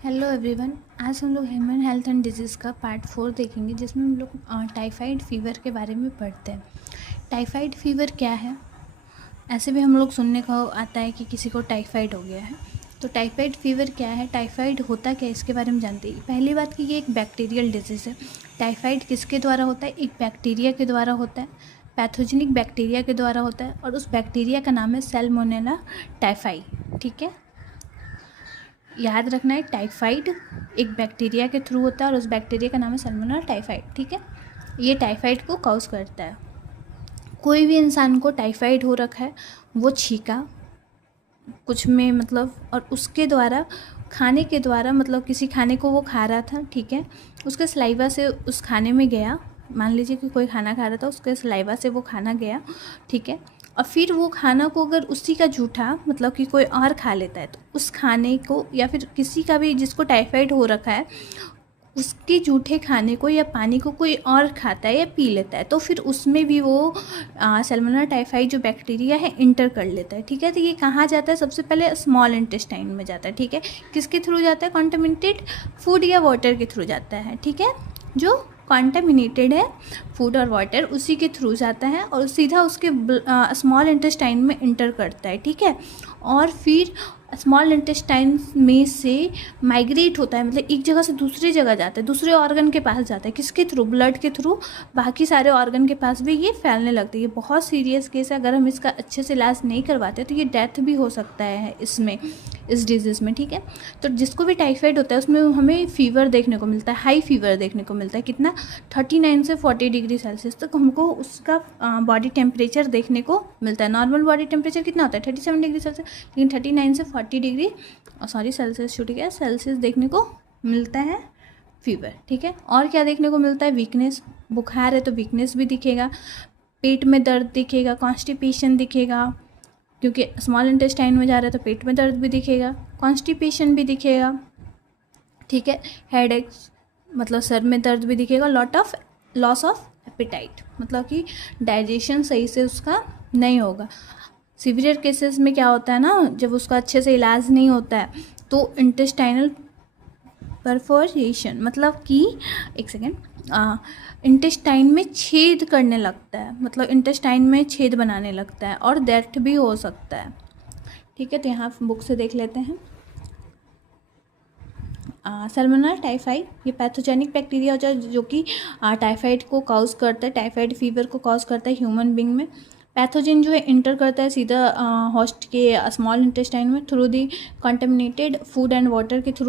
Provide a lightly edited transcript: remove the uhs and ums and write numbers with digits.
Hello everyone. आज हम लोग ह्यूमन हेल्थ एंड डिजीज़ का पार्ट 4 देखेंगे, जिसमें हम लोग टाइफाइड फीवर के बारे में पढ़ते हैं। टाइफाइड फीवर क्या है? ऐसे भी हम लोग सुनने को आता है कि किसी को टाइफाइड हो गया है। तो टाइफाइड फीवर क्या है, टाइफाइड होता क्या है, इसके बारे में जानते हैं। पहली बात कि ये एक बैक्टीरियल डिजीज़ है। टाइफाइड किसके द्वारा होता है? एक बैक्टीरिया के द्वारा होता है, पैथोजेनिक बैक्टीरिया के द्वारा होता है, और उस बैक्टीरिया का नाम है सैल्मोनेला टाइफाई। ठीक है, याद रखना है, टाइफाइड एक बैक्टीरिया के थ्रू होता है और उस बैक्टीरिया का नाम है सैल्मोनेला टाइफाइड। ठीक है, ये टाइफाइड को कॉज करता है। कोई भी इंसान को टाइफाइड हो रखा है, वो छींका कुछ में मतलब, और उसके द्वारा खाने के द्वारा, मतलब किसी खाने को वो खा रहा था, ठीक है, उसके सलाइवा से उस खाने में गया। मान लीजिए कि कोई खाना खा रहा था, उसके सलाइवा से वो खाना गया, ठीक है, और फिर वो खाना को अगर उसी का जूठा मतलब कि कोई और खा लेता है, तो उस खाने को या फिर किसी का भी जिसको टाइफाइड हो रखा है, उसके जूठे खाने को या पानी को कोई और खाता है या पी लेता है, तो फिर उसमें भी वो सैल्मोनेला टाइफाइड जो बैक्टीरिया है इंटर कर लेता है। ठीक है, तो ये कहाँ जाता है? सबसे पहले स्मॉल इंटेस्टाइन में जाता है। ठीक है, किसके थ्रू जाता है? कॉन्टामिनेटेड फूड या वाटर के थ्रू जाता है। ठीक है, जो कॉन्टामिनेटेड है फूड और वाटर, उसी के थ्रू जाता है और सीधा उसके स्मॉल इंटेस्टाइन में इंटर करता है। ठीक है, और फिर स्मॉल इंटेस्टाइन में से माइग्रेट होता है, मतलब एक जगह से दूसरी जगह जाता है, दूसरे ऑर्गन के पास जाता है। किसके थ्रू? ब्लड के थ्रू बाकी सारे ऑर्गन के पास भी ये फैलने लगती है। ये बहुत सीरियस केस है, अगर हम इसका अच्छे से इलाज नहीं करवाते तो ये डेथ भी हो सकता है इसमें, इस डिजीज़ में। ठीक है, तो जिसको भी टाइफाइड होता है उसमें हमें फीवर देखने को मिलता है, हाई फीवर देखने को मिलता है। कितना? 39 से 40 डिग्री सेल्सियस तक हमको उसका बॉडी टेम्परेचर देखने को मिलता है। नॉर्मल बॉडी टेम्परेचर कितना होता है? 37 डिग्री सेल्सियस, लेकिन 39 से 40 डिग्री सेल्सियस, छूट गया, सेल्सियस देखने को मिलता है फीवर। ठीक है, और क्या देखने को मिलता है? वीकनेस। बुखार है तो वीकनेस भी दिखेगा, पेट में दर्द दिखेगा, कॉन्स्टिपेशन दिखेगा, क्योंकि स्मॉल इंटेस्टाइन में जा रहा है तो पेट में दर्द भी दिखेगा, कॉन्स्टिपेशन भी दिखेगा। ठीक है, हेड मतलब सर में दर्द भी दिखेगा, लॉस ऑफ एपेटाइट, मतलब कि डाइजेशन सही से उसका नहीं होगा। सीवियर केसेस में क्या होता है ना, जब उसका अच्छे से इलाज नहीं होता है तो इंटेस्टाइनल परफोरेशन, मतलब कि एक सेकेंड, इंटेस्टाइन में छेद करने लगता है, मतलब इंटेस्टाइन में छेद बनाने लगता है और डेथ भी हो सकता है। ठीक है, तो यहाँ बुक से देख लेते हैं। सैल्मोनेला टाइफाई ये पैथोजेनिक बैक्टीरिया होता है जो कि टाइफाइड को कॉज करता है, टाइफाइड फीवर को कॉज करता है ह्यूमन बींग में। पैथोजन जो है इंटर करता है सीधा होस्ट के स्मॉल इंटेस्टाइन में through the contaminated food and water के थ्रू